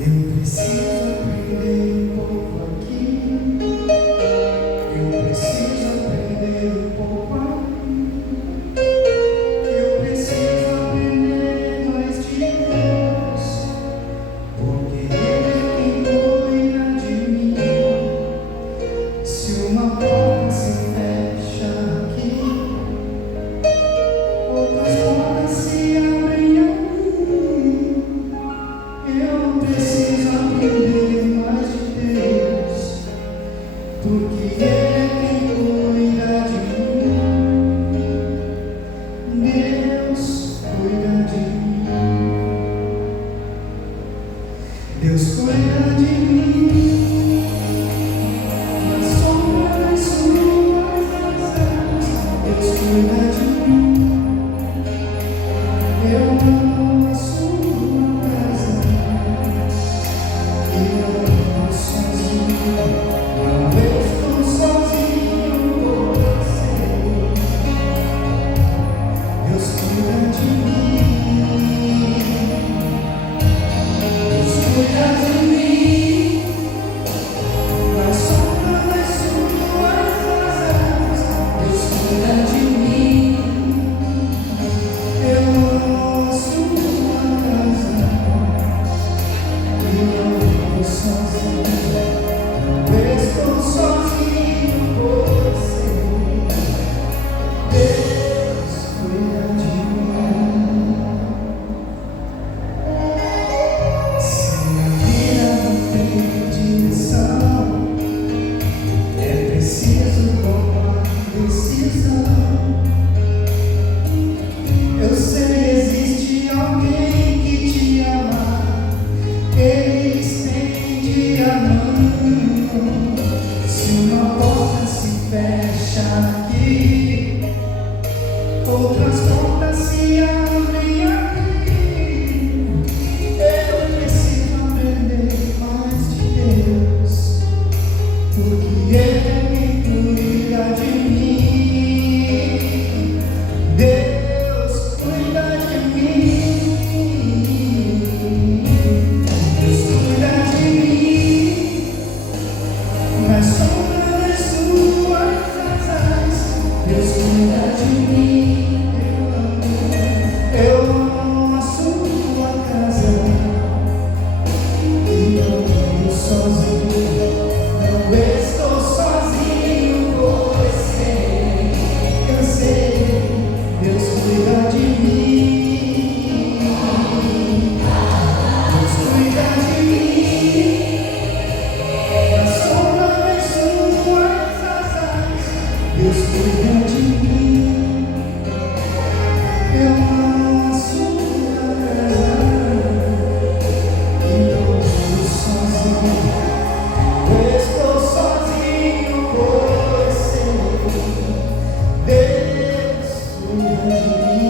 Eu preciso aprender um pouco aqui. Eu preciso aprender um pouco aqui. Eu preciso aprender mais de Deus, porque Ele é quem cuida de mim. Se uma porta se fecha aqui, outras portas se abrem aqui. Eu preciso aprender mais de Deus, porque Ele é quem cuida de mim. Deus cuida de mim. Deus cuida de mim. Na sombra das suas asas, Deus cuida de mim. Eu amo a sua casa. Eu não estou sozinho, não estou sozinho com você. Deus cuida de mim. Deus cuida de mim. Na sombra das suas asas, Deus cuida de mim. Eu amo a sua casa. Eu estou sozinho por você. Deus cuida de mim. Se a vida não tem direção, é preciso tomar decisão. Eu sei, existe alguém que te ama. Ele estende a mão. Se uma porta se fecha aqui, outras portas se abrem aqui. Eu preciso aprender mais de Deus, porque Ele é quem cuida de mim. Deus cuida de mim. Deus cuida de mim. Na sombra das suas asas, Deus cuida de mim. Eu amo a sua casa. E não estou sozinho, não estou sozinho com você. Eu sei, Deus cuida de mim. Deus cuida de mim. Na sombra das suas asas, Deus cuida de mim. Eu amo a sua casa. E não estou sozinho, eu estou sozinho por você. Deus cuida de mim.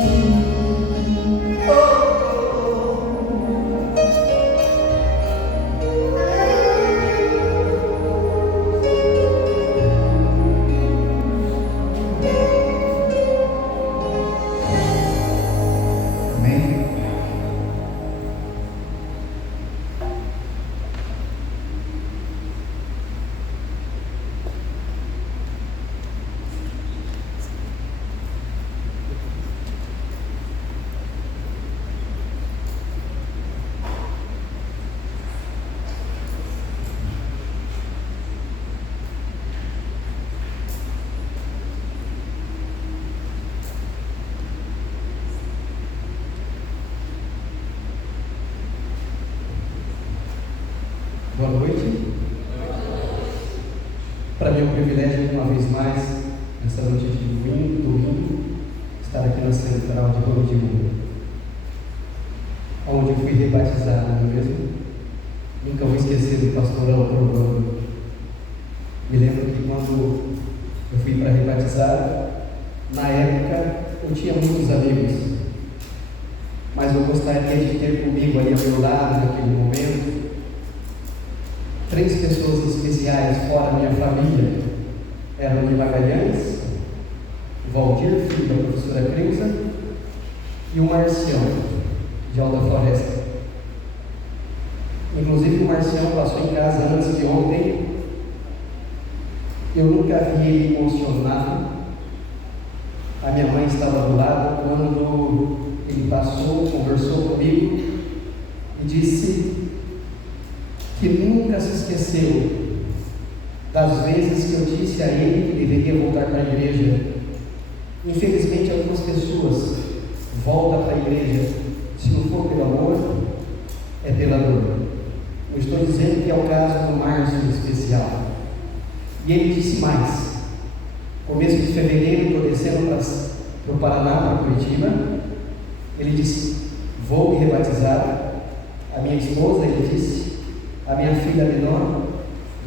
Amém? Boa noite. Para mim é um privilégio, uma vez mais, nessa noite de domingo, estar aqui na Central de Rodrigo, onde eu fui rebatizado, não é mesmo? Nunca vou esquecer do pastor Alcor. Me lembro que quando eu fui para rebatizar, na época eu tinha muitos amigos, mas eu gostaria de ter comigo ali ao meu lado, naquele momento, 3 pessoas especiais fora minha família. Eram de Magalhães, o Valdir, filho da professora Creuza, e o Marcião, de Alta Floresta. Inclusive o Marcião passou em casa antes de ontem. Eu nunca vi ele emocionado. A minha mãe estava do lado quando ele passou, conversou comigo e disse que nunca se esqueceu das vezes que eu disse a ele que deveria voltar para a igreja. Infelizmente, algumas pessoas voltam para a igreja, se não for pelo amor, é pela dor. Eu estou dizendo que é o caso do Márcio em especial. E ele disse mais: começo de fevereiro, estou descendo para o Paraná, para Curitiba. Ele disse: vou me rebatizar. A minha esposa, ele disse, a minha filha menor,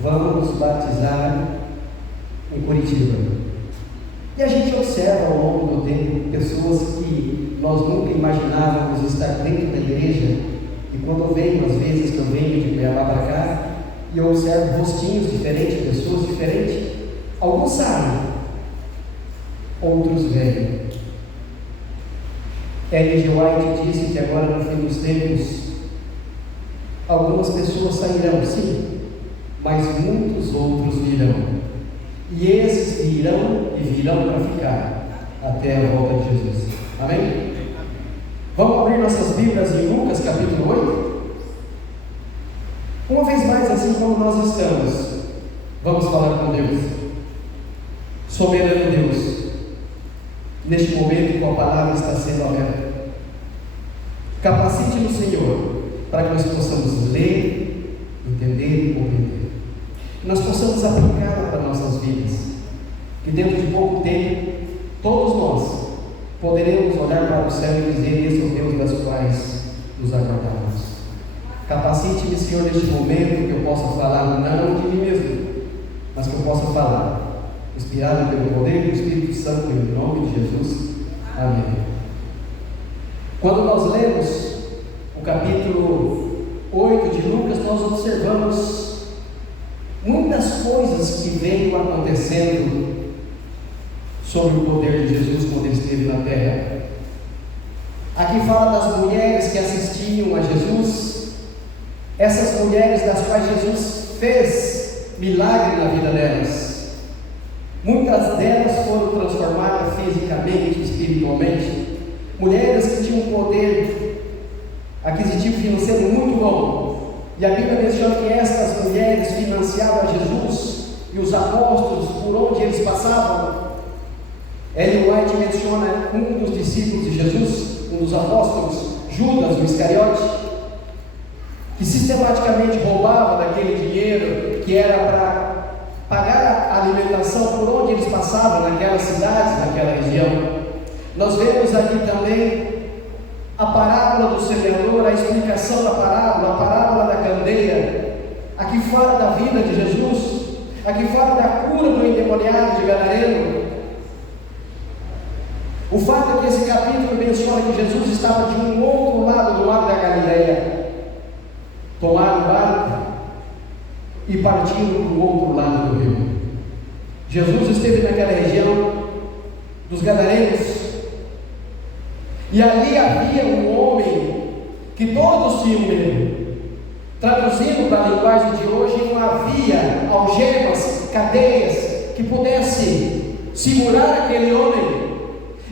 vamos batizar em Curitiba. E a gente observa ao longo do tempo pessoas que nós nunca imaginávamos estar dentro da igreja. E quando eu venho, às vezes que eu venho de Cuiabá para cá, e eu observo rostinhos diferentes, pessoas diferentes, alguns saem, outros vêm. Ellen G. White disse que agora no fim dos tempos, algumas pessoas sairão, sim, mas muitos outros virão. E esses virão e virão para ficar até a volta de Jesus. Amém? Vamos abrir nossas Bíblias em Lucas capítulo 8? Uma vez mais, assim como nós estamos, vamos falar com Deus. Soberano Deus, neste momento que a palavra está sendo aberta, capacite-nos, Senhor, para que nós possamos ler, entender e compreender. Que nós possamos aplicá-la para nossas vidas. Que dentro de pouco tempo, todos nós poderemos olhar para o céu e dizer: esse é o Deus das quais nos aguardamos. Capacite-me, Senhor, neste momento, que eu possa falar não de mim mesmo, mas que eu possa falar, inspirado pelo poder do Espírito Santo, em nome de Jesus. Amém. Quando nós lemos o capítulo 8 de Lucas, nós observamos muitas coisas que veio acontecendo sobre o poder de Jesus quando ele esteve na terra. Aqui fala das mulheres que assistiam a Jesus, essas mulheres das quais Jesus fez milagre na vida delas. Muitas delas foram transformadas fisicamente, espiritualmente. Mulheres que tinham um poder aquisitivo financeiro muito bom. E a Bíblia menciona que estas mulheres financiavam a Jesus e os apóstolos por onde eles passavam. Ellen White menciona um dos discípulos de Jesus, um dos apóstolos, Judas, o Iscariote, que sistematicamente roubava daquele dinheiro que era para pagar a alimentação por onde eles passavam naquelas cidades, naquela região. Nós vemos aqui também a parábola do semeador, a explicação da parábola, a parábola da candeia. Aqui fala da vida de Jesus, aqui fala da cura do endemoniado de Gadareno. O fato é que esse capítulo menciona que Jesus estava de um outro lado do mar da Galileia. Tomaram o barco e partiram para o outro lado do rio. Jesus esteve naquela região dos Gadarenos, e ali havia um homem que todos tinham medo. Traduzindo para a linguagem de hoje, não havia algemas, cadeias que pudessem segurar aquele homem.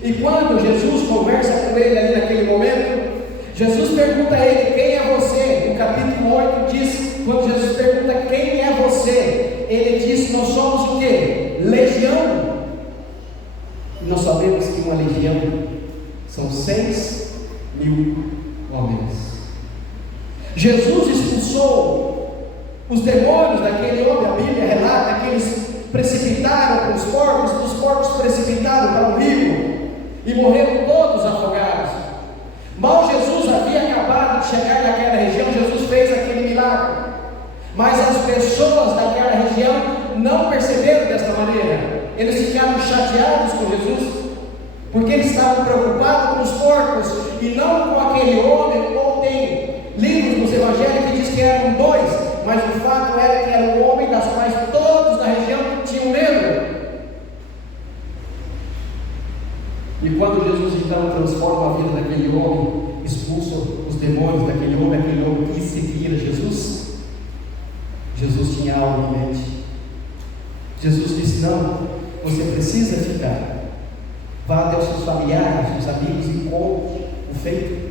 E quando Jesus conversa com ele ali naquele momento, Jesus pergunta a ele: quem é você? O capítulo 8 diz, quando Jesus pergunta quem é você, ele diz: nós somos o quê? Legião. E nós sabemos que uma legião são 6.000 homens. Jesus expulsou os demônios daquele homem. A Bíblia relata que eles precipitaram para os porcos precipitaram para o rio e morreram todos afogados. Mal Jesus havia acabado de chegar naquela região, Jesus fez aquele milagre, mas as pessoas daquela região não perceberam desta maneira. Eles ficaram chateados com Jesus, porque eles estavam preocupados com os porcos e não com aquele homem. Ou tem livros nos evangelhos que diz que eram dois, mas o fato era que era um homem das quais todos na região tinham medo. E quando Jesus então transforma a vida daquele homem, expulsa os demônios daquele homem quis seguir a Jesus, algo em mente. Jesus disse: não, você precisa ficar. Vá até os seus familiares, os amigos e conte o feito.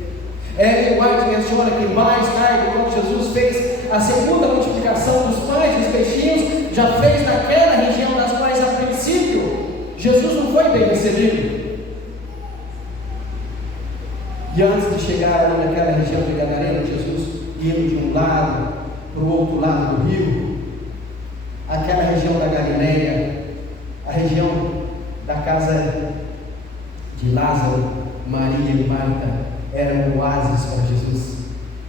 Ellen White menciona que mais tarde, quando Jesus fez a segunda multiplicação dos pães e dos peixinhos, já fez naquela região das quais a princípio Jesus não foi bem recebido. E antes de chegar ali naquela região de Gadareno, Jesus indo de um lado para o outro lado do rio, aquela região da Galileia, a região da casa de Lázaro, Maria e Marta, era um oásis para Jesus.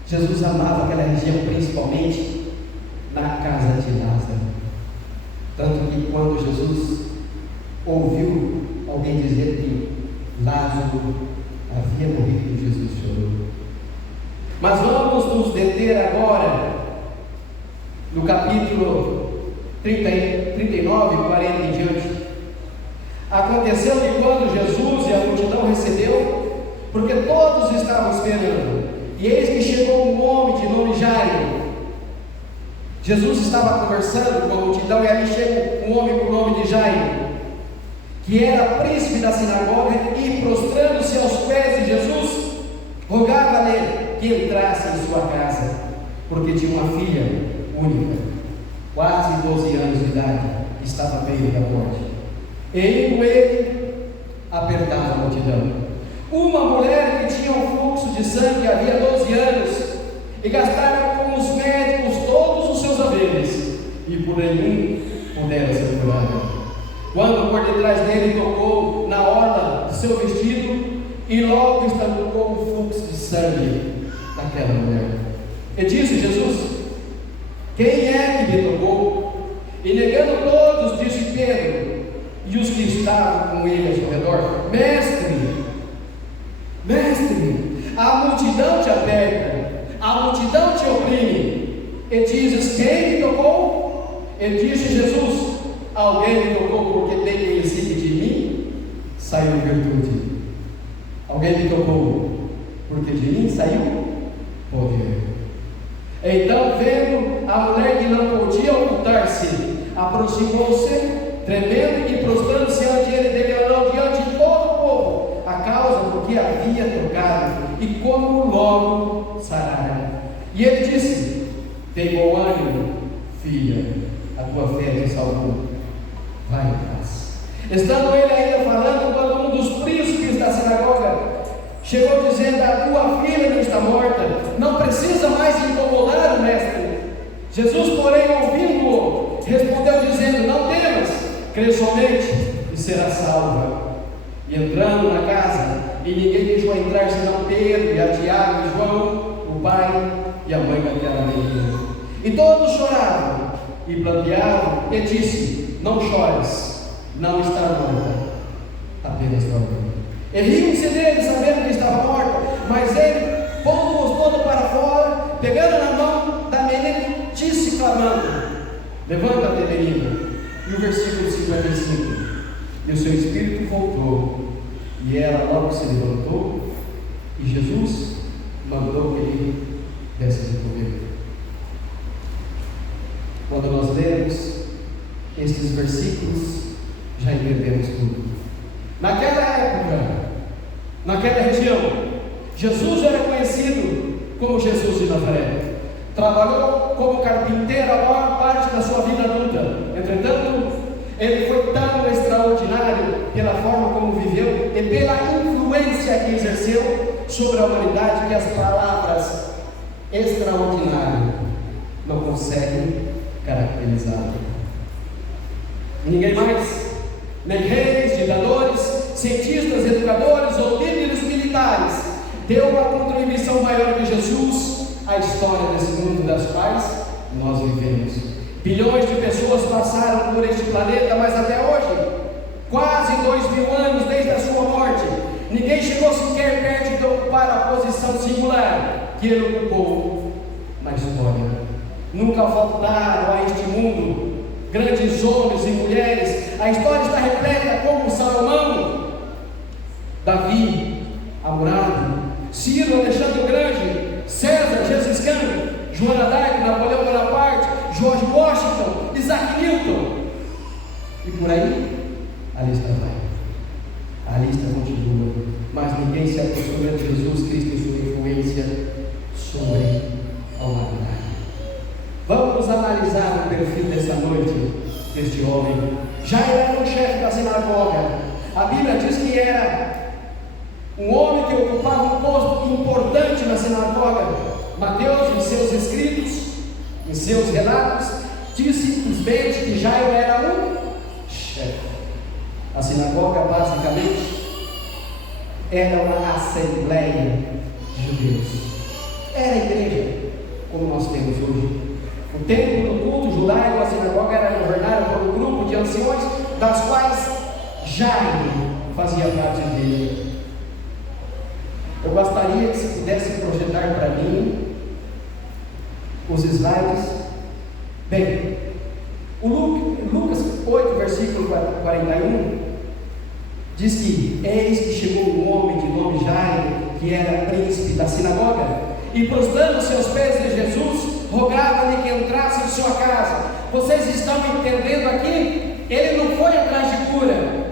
Jesus amava aquela região principalmente na casa de Lázaro. Tanto que quando Jesus ouviu alguém dizer que Lázaro havia morrido, Jesus chorou. Mas vamos nos deter agora no capítulo 39, 40 em diante. Aconteceu que quando Jesus e a multidão recebeu, porque todos estavam esperando, e eis que chegou um homem de nome Jairo. Jesus estava conversando com a multidão, e ali chega um homem por nome de Jairo, que era príncipe da sinagoga, e prostrando-se aos pés de Jesus, rogava-lhe que entrasse em sua casa, porque tinha uma filha única, quase 12 anos de idade, estava à beira da morte. E indo ele, apertava a multidão. Uma mulher que tinha um fluxo de sangue havia 12 anos, e gastara com os médicos todos os seus haveres, e por nenhum pudera ser curada. Quando por detrás dele tocou na orla de seu vestido, e logo estancou o fluxo de sangue daquela mulher. E disse Jesus: quem é que me tocou? E negando todos, disse Pedro e os que estavam com ele ao seu redor: Mestre, a multidão te aperta, a multidão te oprime. E dizes: quem me tocou? E disse Jesus: alguém me tocou porque tem conhecido que de mim saiu virtude. Alguém me tocou porque de mim saiu poder. Então, vendo a mulher que não podia ocultar-se, aproximou-se, tremendo e prostrando-se ante ele, declarou diante de todo o povo a causa por que havia tocado e como logo sarara. E ele disse: tem bom ânimo, filha, a tua fé te salvou, vai em paz. Estando ele ainda falando, quando um dos príncipes da sinagoga chegou dizendo: a tua filha não está morta, não precisa mais incomodar o mestre. Jesus, porém, ouvindo-o, respondeu dizendo: não temas, crê somente e será salva. E entrando na casa, e ninguém deixou entrar senão Pedro e a Tiago e João, o pai e a mãe daquela menina. E todos choravam e planteavam, e disse: não chores, não está morta, apenas dorme. E riam-se dele, sabendo que estava morta, mas ele, pondo-os todo para fora, pegando na mão da menina, disse clamando: levanta-te, menina. E o versículo 55: e o seu espírito voltou, e ela logo se levantou, e Jesus mandou que ele desse de comer. Quando nós lemos estes versículos, já entendemos tudo. Naquela época, naquela região, Jesus era conhecido como Jesus de Nazaré. Trabalhou como carpinteiro a maior parte da sua vida adulta. Entretanto, ele foi tão extraordinário pela forma como viveu e pela influência que exerceu sobre a humanidade, que as palavras extraordinário não conseguem caracterizá-lo. Ninguém mais, nem reis, ditadores, cientistas, educadores ou líderes militares deu uma contribuição maior que Jesus à história desse mundo das quais nós vivemos. Bilhões de pessoas passaram por este planeta, mas até hoje, quase 2000 anos desde a sua morte, ninguém chegou sequer perto de ocupar a posição singular que ele ocupou na história. Nunca faltaram a este mundo grandes homens e mulheres. A história está repleta como Salomão, Davi, Hammurabi, Ciro, Alexandre o Grande, César, Gengis Khan, Joana d'Arc, Napoleão Bonaparte, George Washington, E por aí, a lista vai. A lista continua. Mas ninguém se aproxima de Jesus Cristo e sua influência sobre a humanidade. Vamos analisar o perfil dessa noite deste homem. Jairo era o chefe da sinagoga. A Bíblia diz que era um homem que ocupava um posto importante na sinagoga. Mateus, em seus escritos, em seus relatos, diz simplesmente que Jairo era um chefe. A sinagoga, basicamente, era uma assembleia de judeus. Era a igreja, como nós temos hoje. O templo do culto judaico, a sinagoga, era governada por um grupo de anciões, das quais Jairo fazia parte dele. Eu gostaria que se pudesse projetar para mim os slides. Bem, o Lucas 8, versículo 41, diz que eis que chegou um homem de nome Jairo, que era príncipe da sinagoga, e prostrando-se aos pés de Jesus, rogava-lhe que entrasse em sua casa. Vocês estão entendendo aqui? Ele não foi atrás de cura.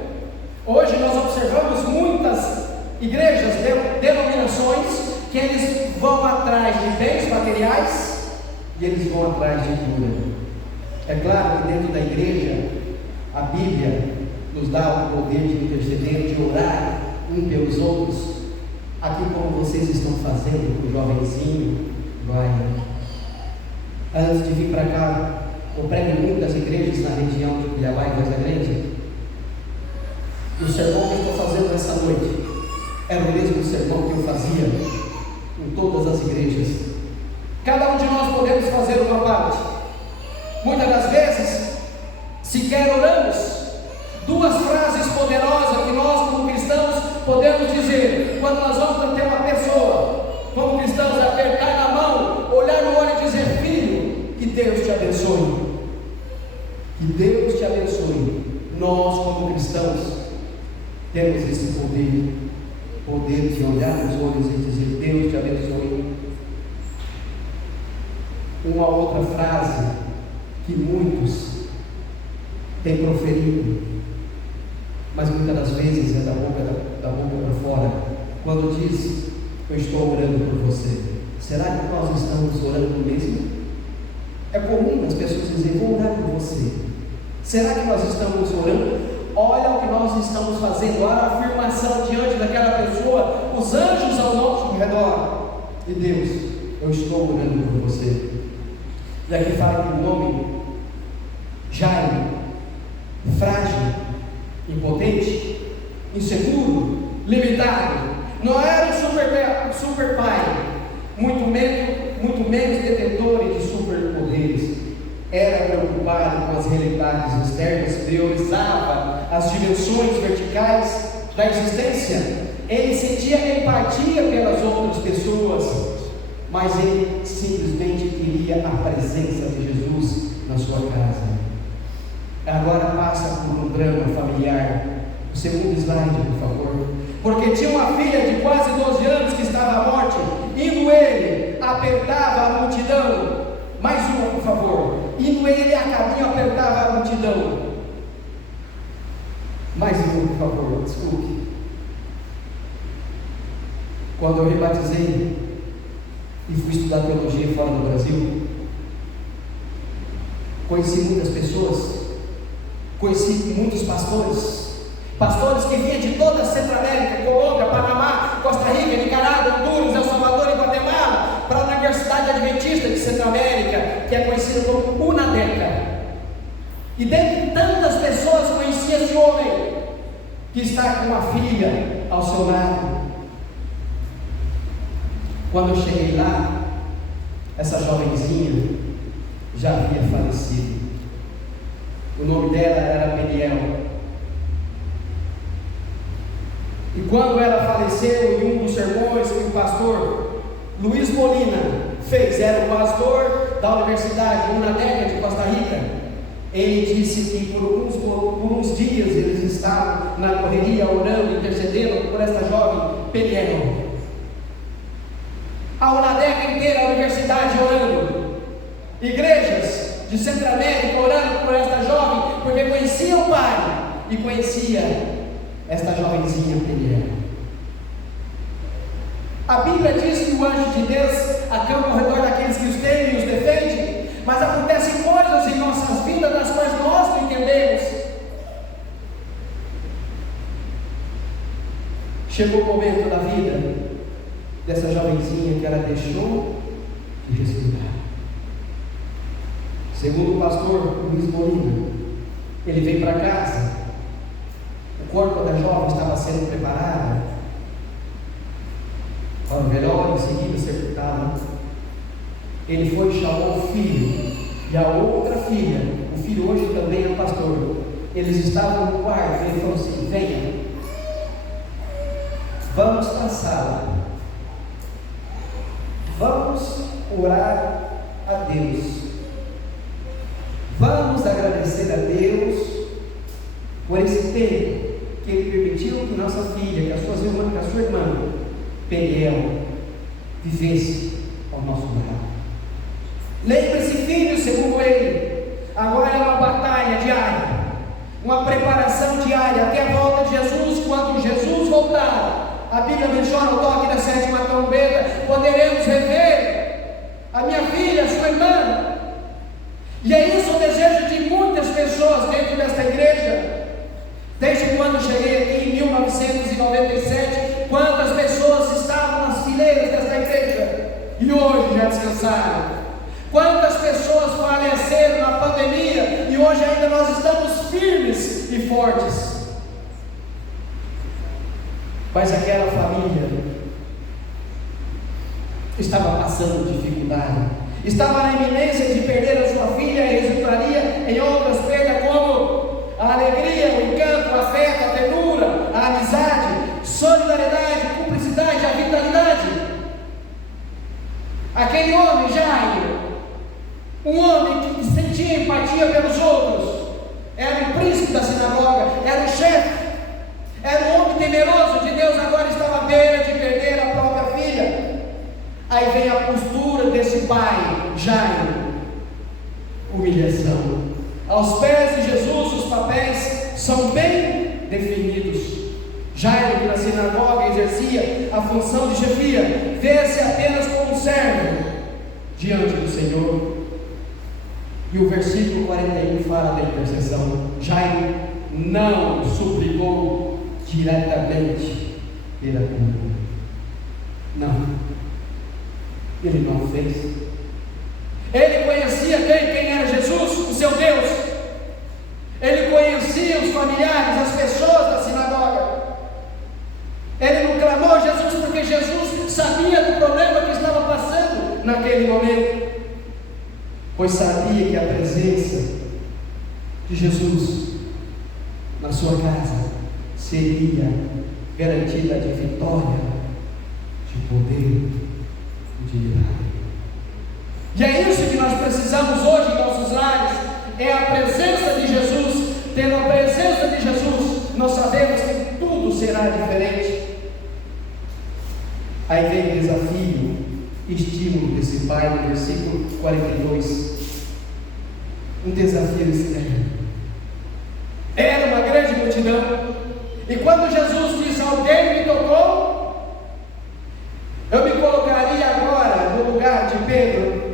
Hoje nós observamos muitas igrejas, denominações, que eles vão atrás de bens materiais e eles vão atrás de cura. É claro que dentro da igreja, a Bíblia nos dá o poder de interceder, de orar um pelos outros, aqui como vocês estão fazendo com o jovenzinho, vai. Antes de vir para cá, eu prego em muitas igrejas na região de Cuiabá e Voz da Grande. E o sermão que eu estou fazendo essa noite era o mesmo sermão que eu fazia em todas as igrejas. Cada um de nós podemos fazer uma parte. Muitas das vezes, sequer oramos. Duas frases poderosas que nós, como cristãos, podemos dizer quando nós vamos ter uma pessoa, como cristãos, apertar na mão, olhar no olho e dizer: filho, que Deus te abençoe. Que Deus te abençoe. Nós, como cristãos, temos esse poder de olhar nos olhos e dizer: Deus te abençoe. Uma outra frase que muitos têm proferido, mas muitas das vezes é da boca para fora, quando diz: eu estou orando por você. Será que nós estamos orando mesmo? É comum as pessoas dizerem: vou orar por você. Será que nós estamos orando? Olha o que nós estamos fazendo, olha a afirmação diante daquela pessoa, os anjos ao nosso redor. E Deus, eu estou orando por você. E aqui fala que o homem, Jairo, frágil, impotente, inseguro, limitado, não era um super pai, muito menos detentor de superpoderes. Era preocupado com as realidades externas, priorizava as dimensões verticais da existência. Ele sentia empatia pelas outras pessoas, mas ele simplesmente queria a presença de Jesus na sua casa. Agora passa por um drama familiar. O segundo slide, por favor. Porque tinha uma filha de quase 12 anos que estava à morte. Indo ele, apertava a multidão. Mais uma, por favor. Indo ele a caminho, apertava a multidão. Mais uma, por favor, desculpe. Quando eu rebatizei e fui estudar teologia fora do Brasil, conheci muitas pessoas, conheci muitos pastores que vinham de toda a Centro-América, Colômbia, Panamá, Costa Rica, Nicarágua, Honduras, El Salvador e Guatemala, para a Universidade Adventista de Centro-América, que é conhecida como UNADECA. E dentre tantas pessoas conheci esse homem, que está com uma filha ao seu lado. Quando eu cheguei lá, essa jovenzinha já havia falecido. O nome dela era Peniel. E quando ela faleceu, em um dos sermões que o pastor Luiz Molina fez, era o pastor da Universidade UNADECA de Costa Rica, ele disse que por uns dias eles estavam na correria, orando, intercedendo por esta jovem Peniel. A UNADECA inteira, a universidade orando, igrejas de Centro-América, orando por esta jovem, porque conhecia o pai e conhecia esta jovenzinha primeiro. A Bíblia diz que o anjo de Deus acampa ao redor daqueles que os temem e os defende, mas acontecem coisas em nossas vidas das quais nós não entendemos. Chegou o momento da vida dessa jovenzinha que ela deixou de respirar. Segundo o pastor Luiz Molina, ele veio para casa, o corpo da jovem estava sendo preparado para o velório, em seguida sepultado. Ele foi e chamou o filho e a outra filha, o filho hoje também é pastor. Eles estavam no quarto, ele falou assim: venha, vamos para a sala, vamos orar a Deus, vamos agradecer a Deus por esse tempo que Ele permitiu que nossa filha, que a sua irmã Peniel, vivesse ao nosso lado. Lembre-se, filho, segundo ele, agora é uma batalha diária, uma preparação diária até a volta de Jesus. Quando Jesus voltar, a Bíblia menciona o toque da 7ª trombeta, poderemos rever a minha filha, a sua irmã. E é isso o desejo de muitas pessoas dentro desta igreja. Desde quando cheguei aqui em 1997, quantas pessoas estavam nas fileiras desta igreja e hoje já descansaram? Quantas pessoas faleceram na pandemia e hoje ainda nós estamos firmes e fortes? Mas aquela família estava passando dificuldade, estava na iminência de perder a sua filha e resultaria em outras perdas, como a alegria, o encanto, o afeto, a ternura, a amizade, solidariedade, cumplicidade, a vitalidade. Aquele homem, Jairo, um homem que sentia empatia pelos outros, era o príncipe da sinagoga, era o chefe, era um homem temeroso de Deus, agora estava à beira de perder a própria filha. Aí vem a postura desse pai, Jairo, humilhação. Aos pés de Jesus os papéis são bem definidos. Jairo, que na sinagoga exercia a função de chefia, vê-se apenas como um servo diante do Senhor. E o versículo 41 fala da intercessão. Jairo não suplicou diretamente pela cura. Não, ele não fez. Ele conhecia quem era Jesus, o seu Deus. Ele conhecia os familiares, as pessoas da sinagoga. Ele não clamou Jesus porque Jesus sabia do problema que estava passando naquele momento, pois sabia que a presença de Jesus na sua casa seria garantida de vitória, de poder e de milagre. E é isso que nós precisamos hoje em nossos lares, é a presença de Jesus. Tendo a presença de Jesus, nós sabemos que tudo será diferente. Aí vem o desafio, estímulo desse pai no versículo 42. Um desafio externo. Era uma grande multidão, e quando Jesus diz: alguém me tocou, eu me colocaria agora no lugar de Pedro,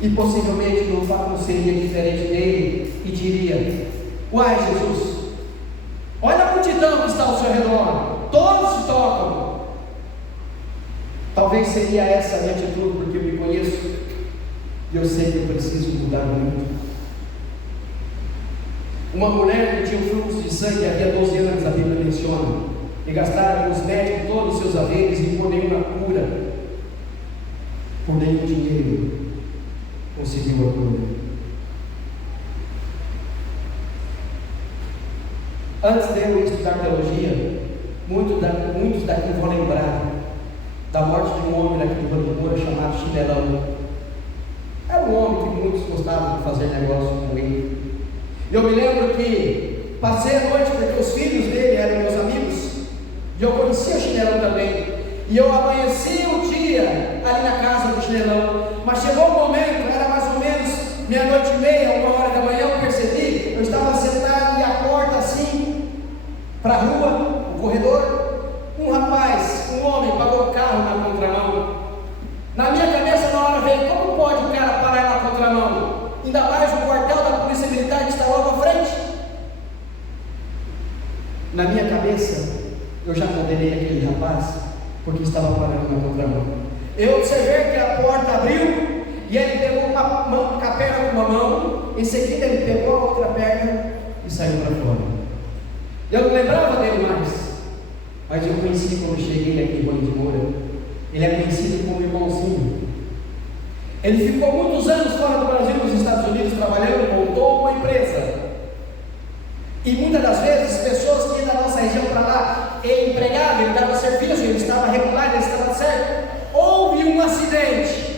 e possivelmente não seria diferente dele, e diria: uai, Jesus, olha a multidão que está ao seu redor, todos se tocam. Talvez seria essa a minha atitude, porque eu me conheço e eu sei que eu preciso mudar muito. Uma mulher que tinha um fluxo de sangue havia 12 anos, a Bíblia menciona, e gastaram os médicos todos os seus haveres, e por nenhuma cura, por nenhum dinheiro, conseguiu a cura. Antes de eu estudar teologia, muitos daqui vão lembrar da morte de um homem aqui de Bandura chamado Chinelão. Era um homem que muitos gostavam de fazer negócio com ele. Eu me lembro que passei a noite, porque os filhos dele eram meus amigos, e eu conhecia o Chinelão também, e eu amanheci o dia ali na casa do Chinelão. Mas chegou um momento, era mais ou menos meia-noite e meia, 1h eu percebi, eu estava sentado e a porta assim, para a rua, o corredor, um rapaz, um homem, parou o carro na contramão. Na minha cabeça na hora veio, como pode o cara parar na contramão? Ainda mais o quartel da Polícia Militar que está logo à frente. Na minha cabeça, eu já condenei aquele rapaz, porque estava parando na contramão. Eu observei que a porta abriu, e ele pegou uma perna com uma mão, em seguida ele pegou a outra perna e saiu para fora. Eu não lembrava dele mais, mas eu conheci quando cheguei aqui em Rony de Moura. Ele é conhecido como irmãozinho. Ele ficou muitos anos fora do Brasil, nos Estados Unidos, trabalhando, montou uma empresa. E muitas das vezes, pessoas que iam da nossa região para lá, ele empregava, ele dava serviço, ele estava regular, ele estava certo. Houve um acidente.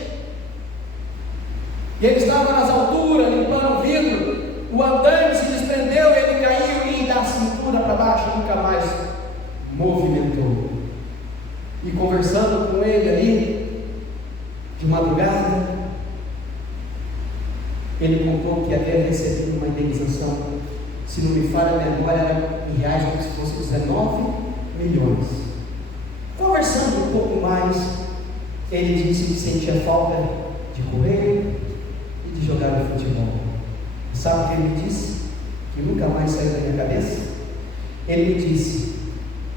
E ele estava nas alturas, limpando o vidro, o andaime se desprendeu, ele caiu e da cintura para baixo nunca mais movimentou. E conversando com ele ali, de madrugada, ele contou que havia recebido uma indenização, se não me falha a memória, era em reais, como se fosse 19 milhões. Conversando um pouco mais, ele disse que sentia falta de correr e de jogar no futebol. Sabe o que ele me disse? Que nunca mais saiu da minha cabeça? Ele me disse: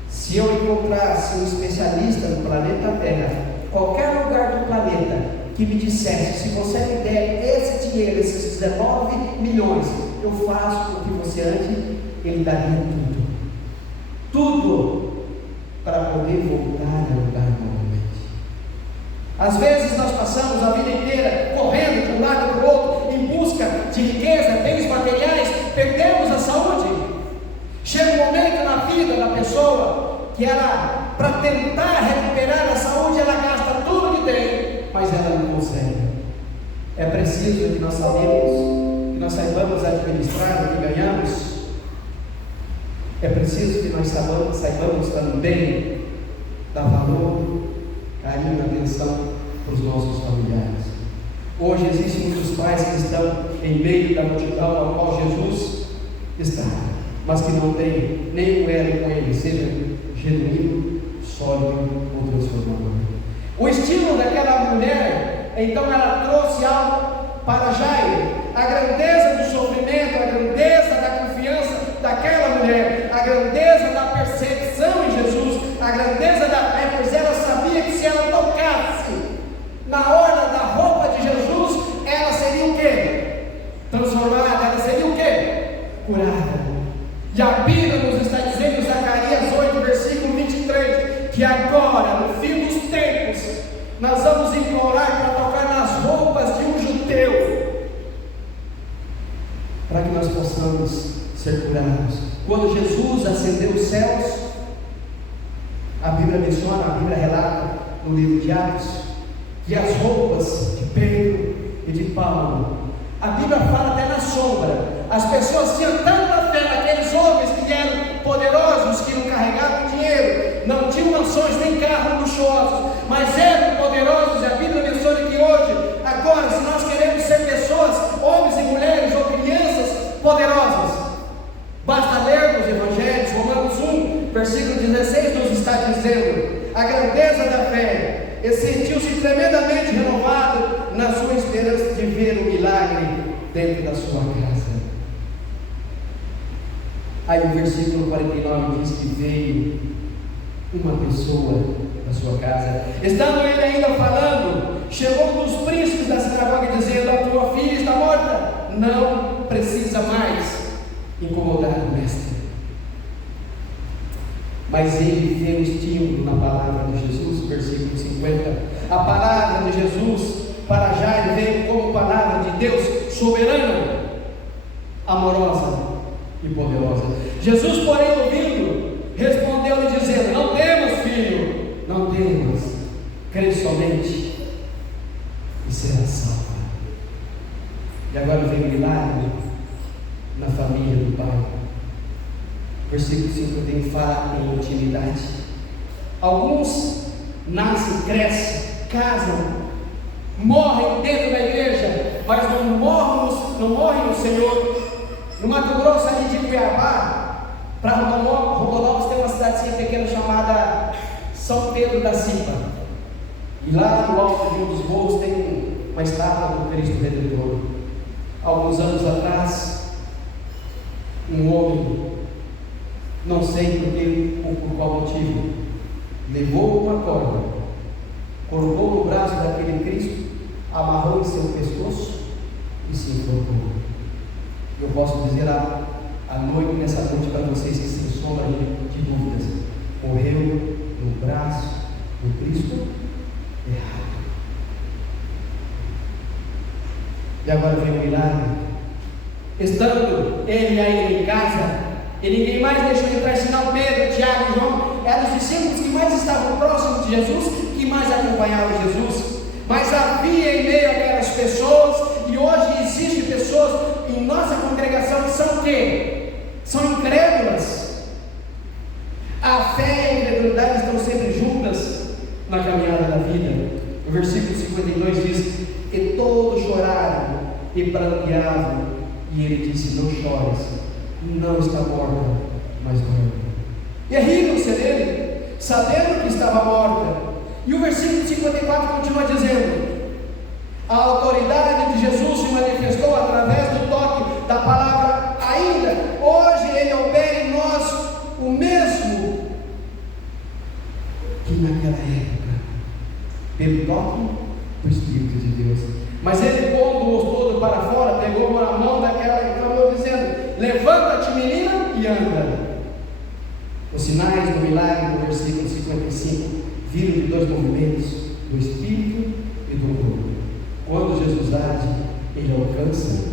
se eu encontrasse um especialista no planeta Terra, qualquer lugar do planeta, que me dissesse, se você me der esse dinheiro, esses 19 milhões, eu faço com que você ande, ele daria tudo para poder voltar a andar novamente. Às vezes nós passamos a vida inteira correndo de um lado para o outro, em busca de riqueza, bens materiais, perdemos a saúde. Chega um momento na vida da pessoa que ela, para tentar recuperar a saúde, ela gasta tudo que tem, mas ela não consegue. É preciso que nós saibamos administrar o que ganhamos. É preciso que nós saibamos também dar valor, carinho e atenção para os nossos familiares. Hoje existem muitos pais que estão em meio da multidão ao qual Jesus está, mas que não tem nenhum elo com ele, seja genuíno, sólido ou transformador. O estilo daquela mulher, então ela trouxe algo para Jairo, a grandeza do sofrimento, a grandeza da confiança daquela mulher, a grandeza da perseguição em Jesus, a grandeza da fé, pois ela sabia que se ela tocasse na orla da roupa de Jesus, ela seria o quê? Transformada, ela seria o quê? Curada. E a Bíblia nos está dizendo em Zacarias 8, versículo 23, que agora, no fim dos tempos, nós vamos implorar para tocar nas roupas de um judeu, para que nós possamos ser curados. Quando Jesus ascendeu os céus, a Bíblia menciona, a Bíblia relata no livro de Atos, que as roupas de Pedro e de Paulo, a Bíblia fala até na sombra, as pessoas tinham tanta fé naqueles homens que eram poderosos, que não carregavam dinheiro, não tinham mansões nem carros luxuosos, mas eram poderosos. E a Bíblia menciona que hoje, agora, se nós queremos ser pessoas, homens e mulheres ou crianças poderosas, basta lermos os Evangelhos. Romanos 1, versículo 16 nos está dizendo a grandeza da fé, e sentiu-se tremendamente renovado na sua esperança de ver o milagre dentro da sua casa. Aí o versículo 49 diz que veio uma pessoa da sua casa. Estando ele ainda falando, chegou um dos príncipes da sinagoga dizendo: a tua filha está morta, não precisa mais incomodar o mestre. Mas ele vê o estímulo na palavra de Jesus, versículo 50. A palavra de Jesus para Jairo veio como palavra de Deus soberana, amorosa e poderosa. Jesus, porém, ouvindo, respondeu-lhe dizendo: não temas, filho, não temas, crê somente e será salva. E agora vem o milagre na família do Pai. Versículo 50 fala em intimidade. Alguns nascem, crescem, casam, morrem dentro da igreja, mas não morrem no não morrem no Senhor. No Mato Grosso, ali de Cuiabá, para Rondonópolis, tem uma cidadezinha pequena chamada São Pedro da Cipa. E lá no alto de um dos morros tem uma estátua do Cristo Redentor. Alguns anos atrás, um homem, não sei por qual motivo, levou uma corda, colocou no braço daquele Cristo, amarrou em seu pescoço e se enforcou. Eu posso dizer à noite, nessa noite, para vocês que sem sombra de dúvidas, morreu no braço do Cristo errado. E agora vem o milagre. Estando ele ainda em casa, e ninguém mais deixou de entrar, senão Pedro, Tiago e João, eram os discípulos que mais estavam próximos de Jesus, que mais acompanhavam Jesus. Mas havia em meio aquelas pessoas, e hoje existem pessoas em nossa congregação que são o quê? São incrédulas. A fé e a incredulidade estão sempre juntas na caminhada da vida. O versículo 52 diz: e todos choraram e pranteavam, e ele disse: não chores, não está morta, mas dorme. E riram-se dele, sabendo que estava morta. E o versículo 54 continua dizendo: a autoridade de Jesus se manifestou através do toque da palavra ainda. Hoje ele opera em nós o mesmo que naquela época, pelo toque do Espírito de Deus. Mas ele, pondo-os todos para fora, pegou na mão daquela e clamou, dizendo: levanta-te, menina, e anda. Os sinais do milagre, no versículo 55, viram de dois movimentos, do Espírito e do corpo. Quando Jesus age, ele alcança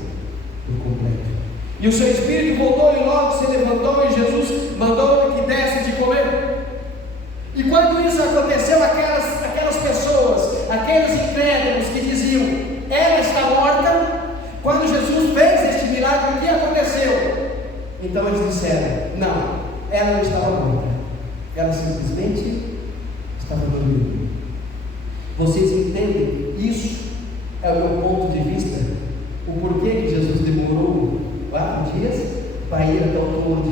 por completo. E o seu Espírito voltou e logo se levantou, e Jesus mandou-lhe que desse de comer. E quando isso aconteceu, aquelas pessoas, aqueles incrédulos que diziam: ela está morta, quando Jesus fez este milagre, o que aconteceu? Então eles disseram: não, ela não estava morta, ela simplesmente estava dormindo. Vocês entendem? Isso é o meu ponto de vista. O porquê que Jesus demorou 4 dias para ir até o túmulo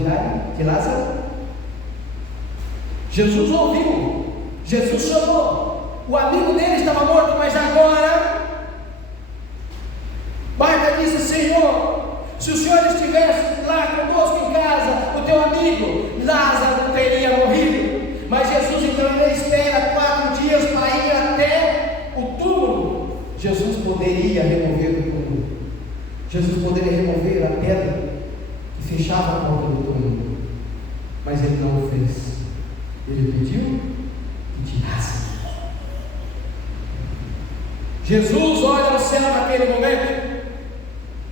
de Lázaro? Jesus ouviu, Jesus chamou. O amigo dele estava morto, mas agora Marta disse: Senhor, se o Senhor estivesse lá conosco em casa, o teu amigo Lázaro teria morrido. Mas Jesus então ele espera 4 dias para ir até o túmulo. Jesus poderia remover o túmulo, Jesus poderia remover a pedra que fechava a porta do túmulo, mas ele não o fez. Ele pediu que tirasse. Jesus olha ao céu naquele momento.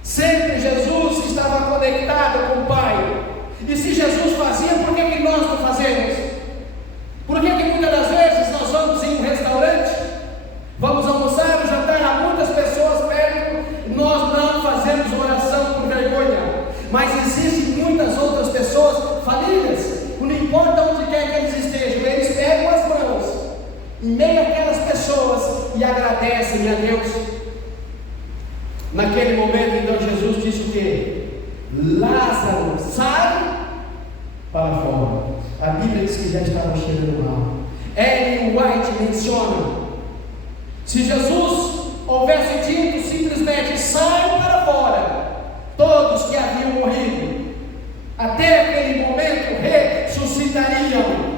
Sempre Jesus estava conectado com o Pai. E se Jesus fazia, por que nós não fazemos? Por que muitas das vezes nós vamos em um restaurante, vamos almoçar ou jantar, muitas pessoas perto, nós não fazemos oração por vergonha? Mas existem muitas outras pessoas, famílias, não importa onde quer que eles estejam, eles pegam as mãos em meio àquelas pessoas e agradecem a Deus. Naquele momento, então, Jesus disse o quê? Lázaro, sai para fora. A Bíblia diz que já estava cheirando mal. Ellen White menciona: se Jesus houvesse dito simplesmente sai para fora, todos que haviam morrido até aquele momento ressuscitariam.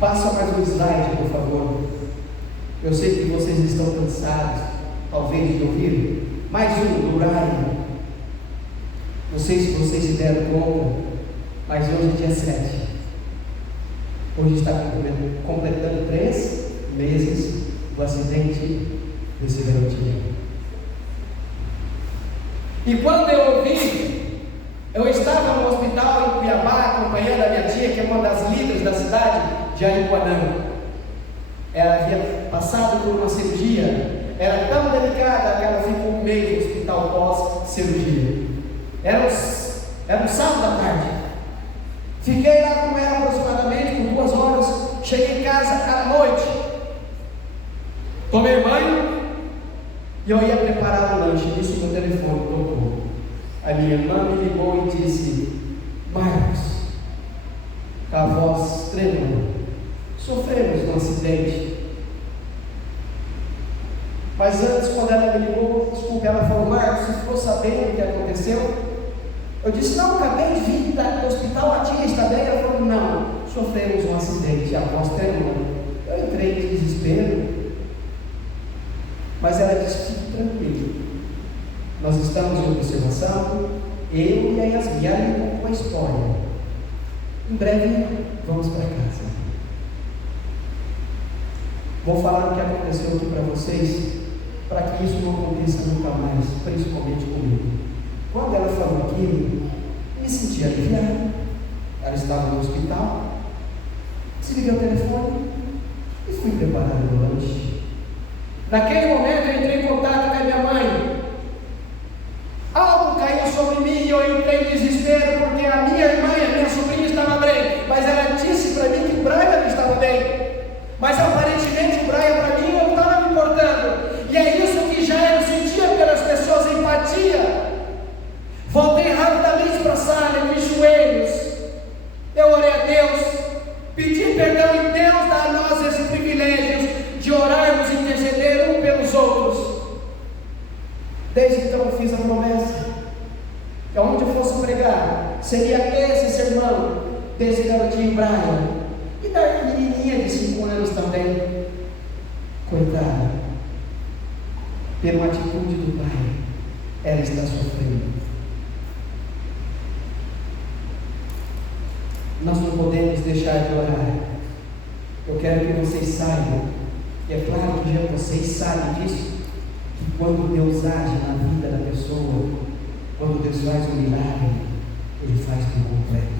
Passa mais um slide, por favor. Eu sei que vocês estão cansados, talvez, de ouvir. Mais um do Ryan. Não sei se vocês se deram conta, mas hoje é dia 7. Hoje está completando 3 meses do acidente desse garotinho. E quando eu ouvi, eu estava no hospital em Cuiabá, acompanhando a minha tia, que é uma das líderes da cidade de Aripuanã. Ela havia passado por uma cirurgia, era tão delicada que ela ficou 1 mês no hospital pós-cirurgia. Era um sábado à tarde. Fiquei lá com ela aproximadamente por 2 horas. Cheguei em casa à noite, tomei banho, E eu ia preparar o lanche, nisso meu telefone tocou. A minha irmã me ligou e disse: Marcos, com a voz tremendo, sofremos um acidente. Mas antes, quando ela me ligou, desculpa, ela falou: Marcos, você ficou sabendo o que aconteceu? Eu disse: não, acabei de vir do hospital, a tia está bem? Ela falou: não, sofremos um acidente. A voz tremendo. Eu entrei em desespero, mas ela disse: fique tranquilo, nós estamos em observação, eu e a Yasmin. Ela me contou a história. Em breve vamos para casa. Vou falar o que aconteceu aqui para vocês, para que isso não aconteça nunca mais, principalmente comigo. Quando ela falou aquilo, me senti aliviado. Ela estava no hospital. Desliguei o telefone e fui preparar o lanche. Naquele momento eu entrei em contato com a minha mãe. Algo caiu sobre mim e eu entrei em desespero, porque a minha irmã e a minha sobrinha estavam bem, mas ela disse para mim que o Brian não estava bem. Mas aparentemente o Brian para mim não estava me importando. E é isso que já eu sentia pelas pessoas, empatia. Voltei rapidamente para a sala, de joelhos. Eu orei a Deus, pedi perdão, e Deus dá a nós esse privilégio de orarmos e interceder um pelos outros. Desde então eu fiz a promessa que aonde eu fosse pregar, seria esse sermão desse garotinho Brian, e da menininha de 5 anos também. Coitada, pela atitude do pai, ela está sofrendo. Nós não podemos deixar de orar. Eu quero que vocês saibam, e é claro que já vocês sabem disso, que quando Deus age na vida da pessoa, quando Deus faz um milagre, Ele faz por completo.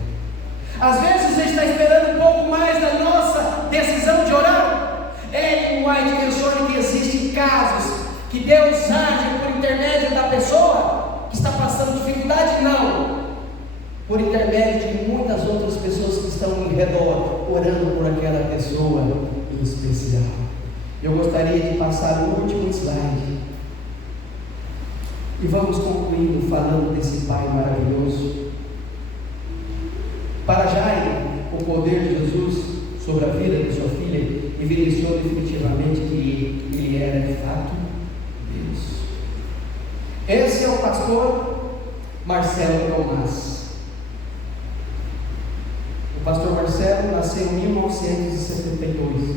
Às vezes você está esperando um pouco mais da nossa decisão de orar. Ellen White mencionou que existem casos que Deus age por intermédio da pessoa que está passando dificuldade, não, por intermédio de muitas outras pessoas que estão ao redor, orando por aquela pessoa em especial. Eu gostaria de passar o último slide, e vamos concluindo falando desse Pai maravilhoso. Para Jairo, o poder de Jesus sobre a vida de sua filha evidenciou definitivamente que ele era de fato Deus. Esse é o pastor Marcelo Tomás. O pastor Marcelo nasceu em 1972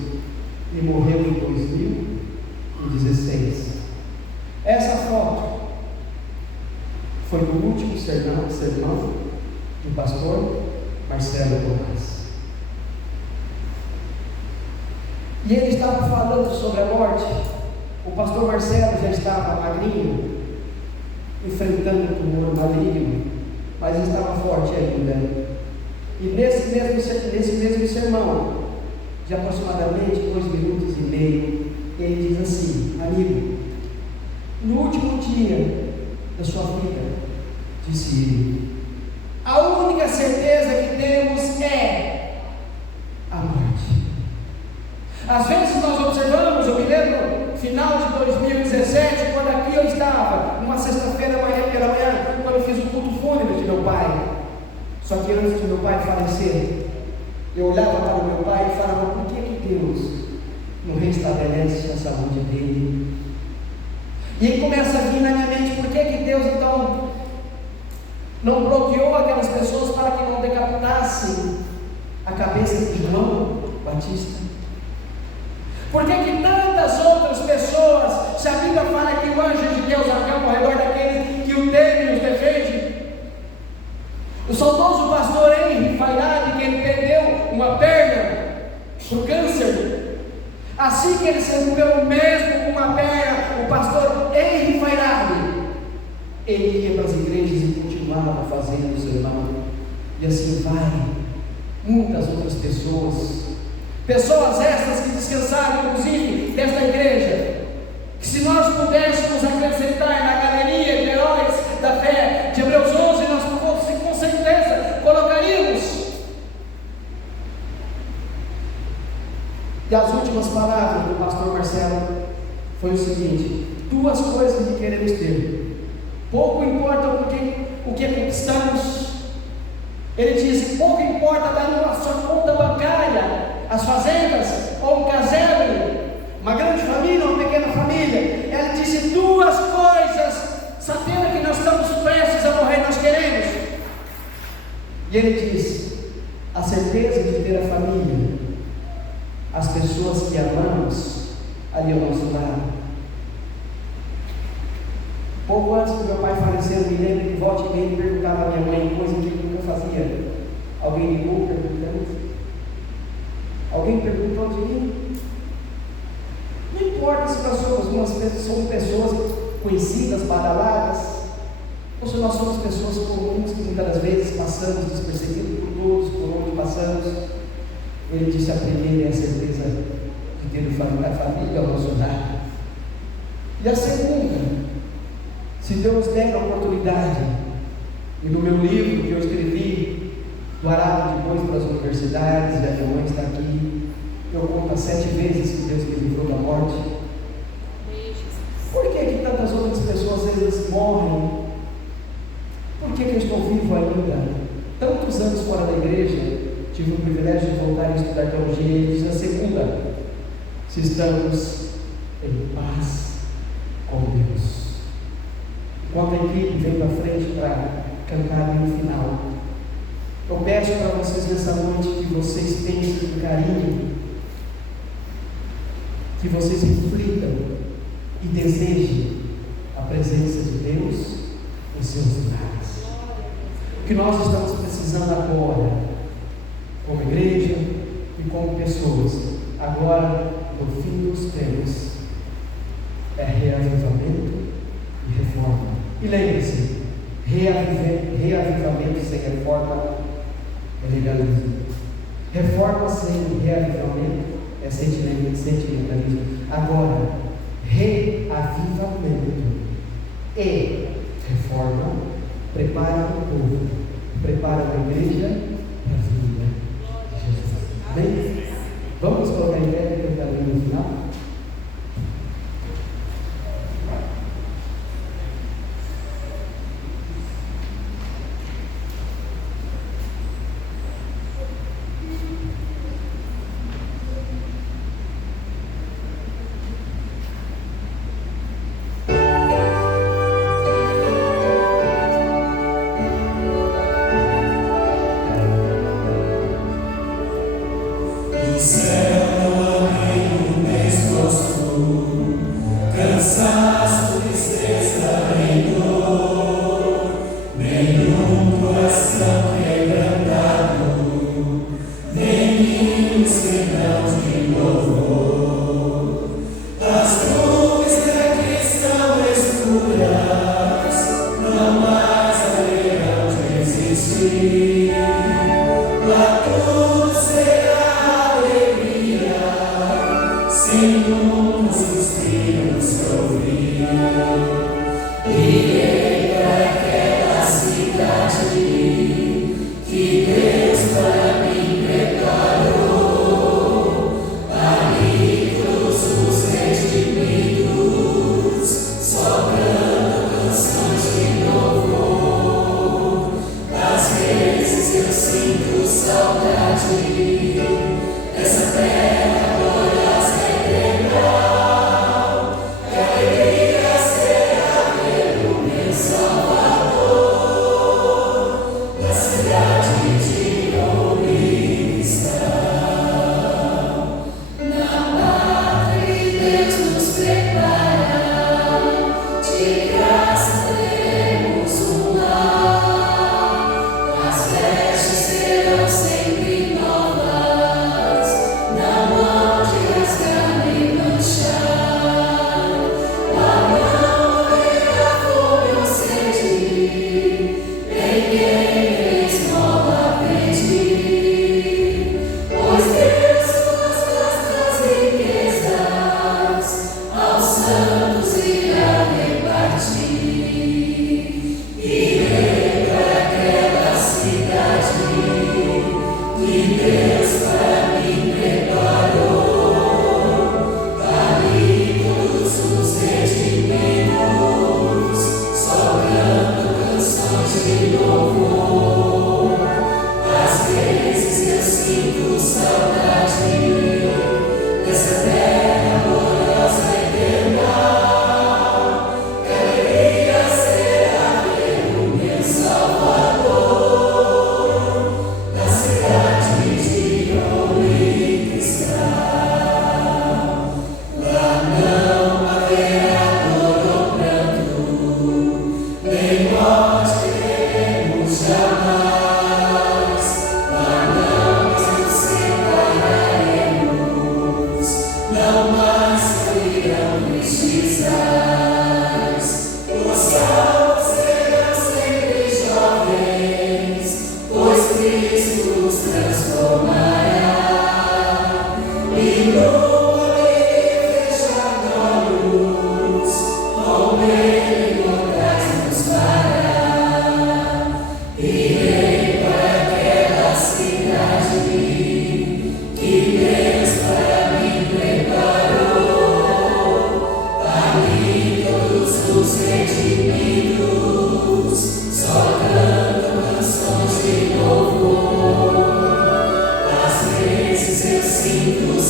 e morreu em 2016. Essa foto foi do último sermão do pastor Marcelo Tomás. E ele estava falando sobre a morte. O pastor Marcelo já estava magrinho, enfrentando um tumor maligno, mas estava forte ainda. E nesse mesmo sermão, de aproximadamente 2 minutos e meio, ele diz assim: amigo, no último dia da sua vida, disse ele, a única certeza que temos é a morte. Às vezes nós observamos, eu me lembro, final de 2017, quando aqui eu estava, numa sexta-feira pela manhã, quando eu fiz o culto fúnebre de meu pai. Só que antes de meu pai falecer, eu olhava para o meu pai e falava: por que Deus não restabelece a saúde dele? E aí começa a vir na minha mente: por que Deus então não bloqueou aquelas pessoas para que não decapitassem a cabeça de João Batista? Por que tantas outras pessoas, se a Bíblia fala que o anjo de Deus acampa ao redor daqueles que o temem e os defende? O saudoso pastor Henry Fairad, que ele perdeu uma perna por câncer, assim que ele se recuperou mesmo com uma perna, o pastor Henry Fairad, ele ia para as igrejas e continuava fazendo o sermão. E assim vai muitas outras pessoas estas que descansaram inclusive desta igreja, que se nós pudéssemos acrescentar na galeria de heróis da fé de Hebreus 11, nós com certeza colocaríamos. E as últimas palavras do pastor Marcelo, foi o seguinte: duas coisas que queremos ter. Pouco importa o que conquistamos. Ele diz: pouco importa dar a sua conta bancária, as fazendas, ou um casebre, uma grande família, uma pequena família. Ele disse duas coisas, sabendo que nós estamos prestes a morrer, nós queremos. E ele diz: a certeza de ter a família, as pessoas que amamos ali ao nosso lado. Pouco antes do meu pai falecer, eu me lembro que volta e meia ele perguntava à minha mãe coisa que ele nunca fazia. Alguém ligou perguntando? Alguém perguntou de mim? Não importa se nós somos pessoas conhecidas, badaladas, ou se nós somos pessoas comuns que muitas das vezes passamos despercebidos por todos, por onde passamos. Ele disse: a primeira é a certeza de ter a família ao nosso lado. E a segunda, se Deus der a oportunidade, e no meu livro que eu escrevi, do arado de bois para as universidades, e a minha mãe está aqui, eu conto as 7 vezes que Deus me livrou da morte. Por que tantas outras pessoas às vezes morrem? Por que eu estou vivo ainda? Tantos anos fora da igreja, tive o privilégio de voltar a estudar teologia, e ele diz a segunda: se estamos em paz com Deus. Enquanto a equipe vem para frente para cantar no final, eu peço para vocês nessa noite que vocês pensem com carinho, que vocês reflitam e desejem a presença de Deus em seus lares. O que nós estamos precisando agora, como igreja e como pessoas, agora no fim dos tempos, é reavivamento e reforma. E lembre-se, reavivamento sem reforma é legalismo. Reforma sem reavivamento é sentimentalismo. Agora, reavivamento e reforma prepara o povo, prepara a igreja para a vinda de Jesus. Amém? Vamos colocar em pé e cantar no final? Essa terra gloriosa é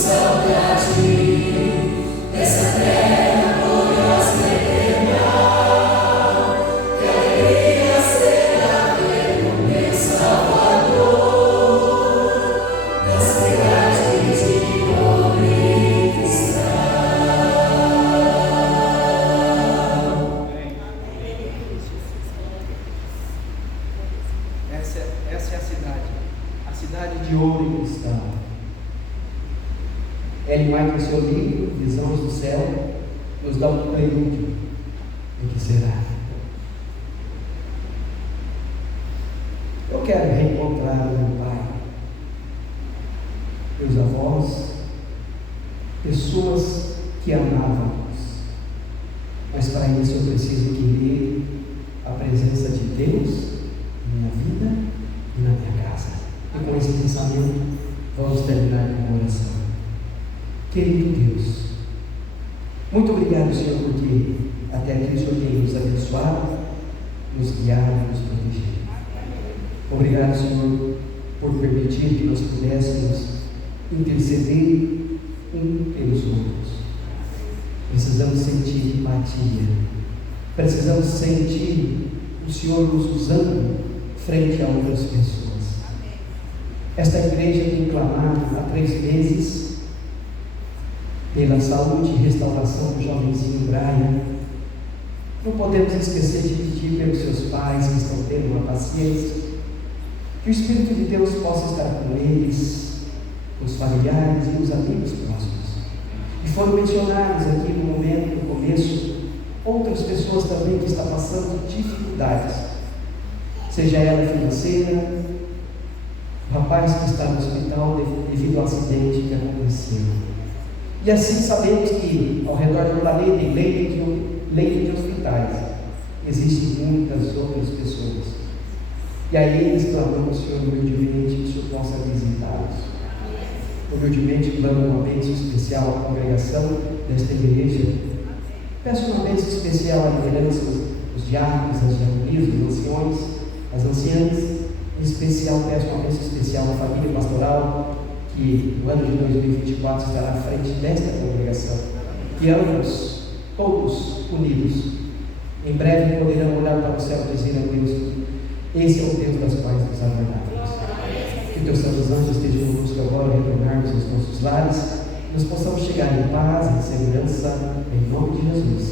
Essa é a cidade de ouro e cristal. Ellen White, em seu livro, Visões do Céu, nos dá um prelúdio do que será. Eu quero reencontrar o meu pai, meus avós, pessoas que amávamos, mas para isso eu preciso querer a presença de Deus na minha vida e na minha casa. E com esse pensamento, vamos terminar com uma oração. Querido Deus, muito obrigado, Senhor, porque até aqui o Senhor tem nos abençoado, nos guiado e nos protegido. Obrigado, Senhor, por permitir que nós pudéssemos interceder um pelos outros. Precisamos sentir empatia, precisamos sentir o Senhor nos usando frente a outras pessoas. Esta igreja tem clamado há 3 meses pela saúde e restauração do jovenzinho Brian. Não podemos esquecer de pedir pelos seus pais que estão tendo uma paciência, que o Espírito de Deus possa estar com eles, com os familiares e os amigos próximos. E foram mencionados aqui no momento, no começo, outras pessoas também que estão passando dificuldades, seja ela financeira, o rapaz que está no hospital devido ao acidente que aconteceu. E assim sabemos que ao redor do planeta, em leito de hospitais, existem muitas outras pessoas. E aí eles clamam ao Senhor humildemente que o Senhor possa visitá-los. Humildemente clamo uma bênção especial à congregação desta igreja. Peço uma bênção especial à liderança, os diáconos, as diaconias, os anciões, as anciãs. Em especial, peço uma bênção especial à família pastoral, que no ano de 2024 estará à frente desta congregação. Que ambos, todos unidos, em breve poderão olhar para o céu e dizer a Deus: esse é o Deus das quais nos aguardávamos. Que teus santos anjos estejam conosco agora, retornarmos aos nossos lares, e nós possamos chegar em paz, em segurança, em nome de Jesus.